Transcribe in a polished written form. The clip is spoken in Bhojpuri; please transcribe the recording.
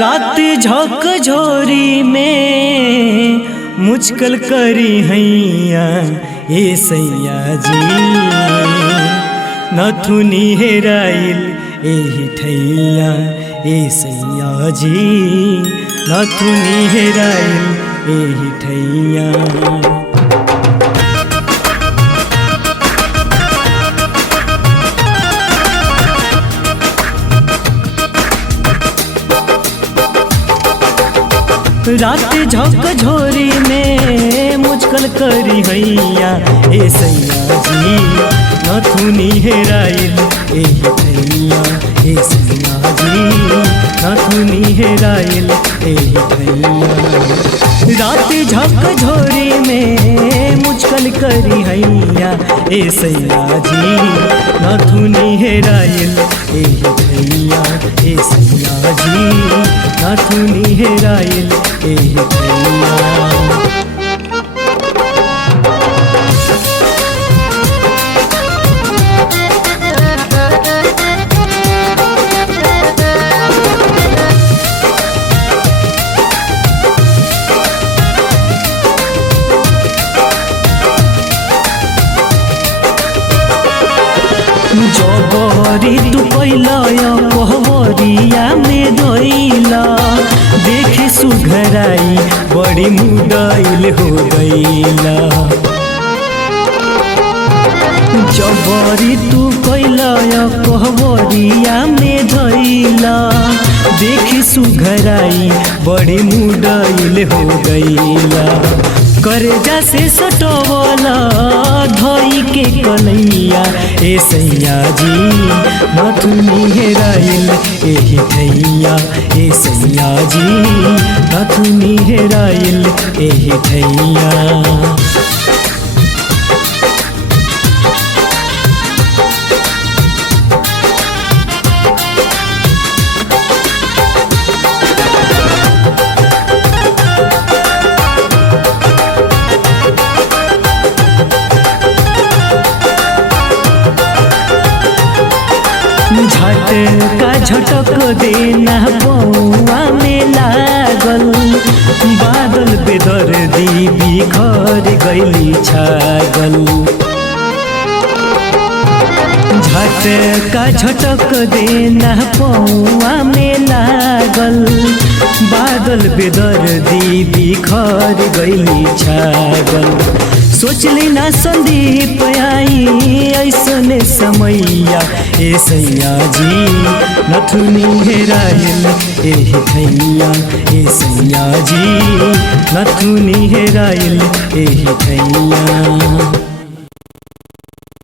रात झकझोरी में मुझकल करी हैया ए सैया जी नथुनी हेराइल एही ठैया ए सैया जी नथुनी हेराइल एही ठैया। रात झकझोरी में मुझकल करी हैया ए सैया जी नथुनी हेराइल एही ठैया ए सैया जी नथुनी हेराइल एही ठैया। रात झकझोरी में मुझकल करी हैया ए सैया जी नथुनी हेराइल एही ठैया ए सैया जी नथुनी हेराइल एही ठैया। जबरी तू कैला कहवरिया में धइला देखे सुघराई बड़ी मुडाइल हो गईला। जबरी तू कैला कहवरिया में धइला देखे सुघराई बड़ी मुडाइल हो गईला। करजा से सटवला धई के कलैया ए सैया जी नथुनी हेराइल एही ठैया ए सैया जी नथुनी हेराइल एही ठैया। झटका झटक देना बउआ में लागल बादल बेदर्दी बिखर गइली छागल। झटका झटक देना बउआ में लागल बादल बेदर्दी बिखर गइली छागल। सोचली ना संदीप आई ऐसने समैया ए सैया जी नथुनी हेराइल एही ठैया ए सैया जी नथुनी हेराइल एही ठैया।